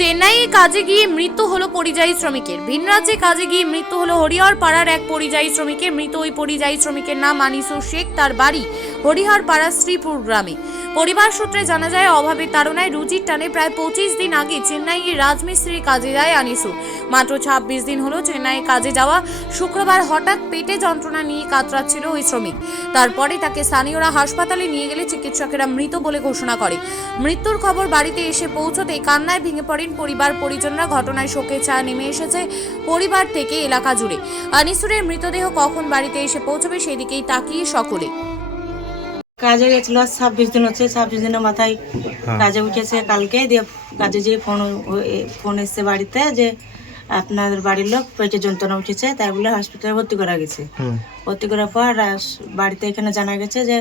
চেন্নাইয়ে কাজে গিয়ে মৃত্যু হলো পরিযায়ী শ্রমিকের। ভিন রাজ্যে কাজে গিয়ে মৃত্যু হলো হরিহর পাড়ার এক পরিযায়ী শ্রমিকের। মৃত ওই পরিযায়ী শ্রমিকের নাম আনিসুর শেখ। তার বাড়ি হরিহর পাড়ার শ্রীপুর গ্রামে। পরিবার সূত্রে জানা যায়, অভাবের তাড়নায় রুজির টানে প্রায় 25 দিন আগে চেন্নাইয়ে রাজমিস্ত্রির কাজে যায় আনিসুর। মাত্র 26 দিন হলো চেন্নাইয়ে কাজে যাওয়া। শুক্রবার হঠাৎ পেটে যন্ত্রণা নিয়ে কাতরাচ্ছিল ওই শ্রমিক। তারপরে তাকে স্থানীয়রা হাসপাতালে নিয়ে গেলে চিকিৎসকেরা মৃত বলে ঘোষণা করে। মৃত্যুর খবর বাড়িতে এসে পৌঁছতেই কান্নায় ভেঙে পড়েন পরিবার পরিজনরা। ঘটনায় শোকের ছায়া নেমে এসেছে পরিবার থেকে এলাকা জুড়ে। আনিসুরের মৃতদেহ কখন বাড়িতে এসে পৌঁছবে সেদিকেই তাকিয়ে সকলে। কাজে গেছিল 26 দিন হচ্ছে, 26 দিনের মাথায় কাজে উঠেছে কালকে। দিয়ে কাজে যে ফোন এসছে বাড়িতে যে আপনাদের বাড়ির লোক পেটে যন্ত্রণা উঠেছে, তাই বলে হসপিটালে ভর্তি করা গেছে। ভর্তি করার পর বাড়িতে এখানে জানা গেছে যে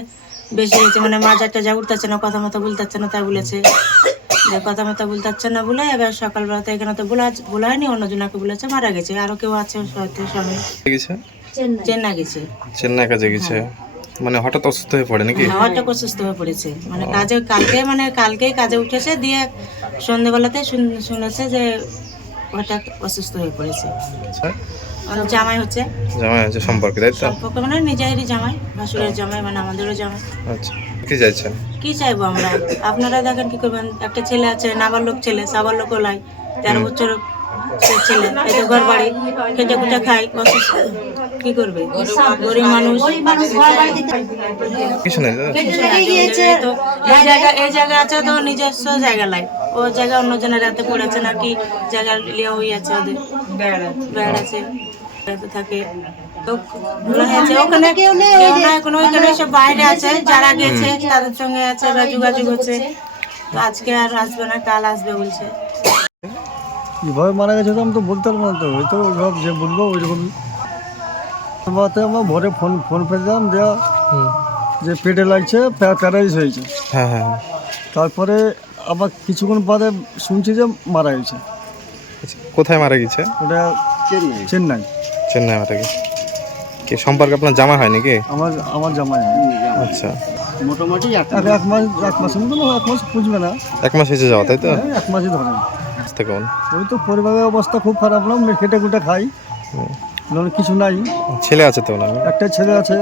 বেশি হয়েছে, মানে মাজারটা যা উঠতেছে না, কথা মতো বলতে না, তাই বলেছে যে কথা মতো বলতে না বলে এবার সকালবেলাতে এখানে তো বলা হয়নি, অন্যজনকে বলেছে মারা গেছে। আরো কেউ আছে সঙ্গে চেন্নাই গেছে। চেন্নাই কাজে গেছে মানে হঠাৎ অসুস্থ হয়ে পড়ে নাকি? হঠাৎ অসুস্থ হয়ে পড়েছে, মানে কালকেই কাজে উঠেছে। দিয়ে সন্ধ্যেবেলাতে শুনেছে যে হঠাৎ অসুস্থ হয়ে পড়েছে। জামাই হচ্ছে সম্পর্কে, তাই তো? সম্পর্ক মানে নিজেরই জামাই, ভাসুরের জামাই, মানে আমাদেরও জামাই। আচ্ছা, কি চাইছেন? কি চাইবো আমরা? আপনারা দেখেন কি করবেন। একটা ছেলে আছে, নাবালক ছেলে, সাবালক লাই, 13 বছর ছেলে, এই তো ঘর বাড়ি খেটে খুটে খাই, কি করবে? গরিব মানুষ। কিছু নেই তো এই জায়গা আছে তো নিজস্ব জায়গা লাই, ও জায়গা অন্য জনের রাতে পড়েছে নাকি জায়গা লিয়া হয়ে আছে, ওদের বেড় আছে থাকে। তো ওখানে কেউ নেই, ওইখানে সব বাইরে আছে, যারা গেছে তাদের সঙ্গে আছে বা যোগাযোগ হচ্ছে। তো আজকে আর আসবে না, কাল আসবে বলছে। কিভাবে মারা গেছে তো আমি তো বলতে পারবো না, তো হয়তো ওইভাবে যে বলবো ওইরকমই। আমার ভোরে ফোন পেয়েছিলাম দেওয়া যে পেটে লাগছে, প্যারালাইজ হয়েছে। হ্যাঁ। তারপরে আবার কিছুক্ষণ বাদে শুনছি যে মারা গেছে। কোথায় মারা গেছে? ওটা চেন্নাই মারা গেছে। কি সম্পর্কে আপনার জামা হয় নাকি? আমার জামাই। আচ্ছা, মোটামুটি এক মাস মতো, 1 মাস পুজবে না, 1 মাস হয়েছে যাওয়া, তাই তো? 1 মাসই ধরেন। কেমন? ওই তো পরিবারের অবস্থা খুব খারাপ না, খেটে খুটে খাই, কিছু নাই। ছেলে আছে তো? একটা ছেলে আছে,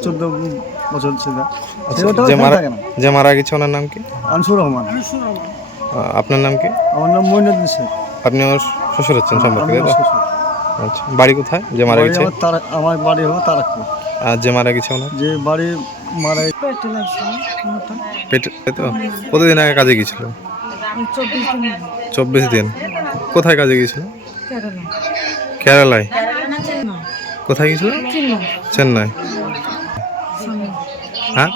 14 বছর ছেলে। যে মারা গেছে ওনার নাম কি? আনসুর রহমান। আপনার নাম কি? আমার নাম মইনুদ্দিন শেখ। আপনি ওর শ্বশুর হচ্ছেন সম্পর্কে, তাই তো? আচ্ছা, বাড়ি কোথায় যে মারা গেছে? আমার বাড়ি হলো তারাকপুর। আর যে মারা গেছে ওনার? যে বাড়ি মারা পেটে, তাই তো? কতদিন আগে কাজে গিয়েছিল? 24 দিন। কোথায় কাজে গিয়েছিল? কেরালায়। কোথায় গিয়েছিল? চেন্নাই। হ্যাঁ।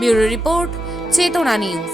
ব্যুরো রিপোর্ট, চেতনা নিউজ।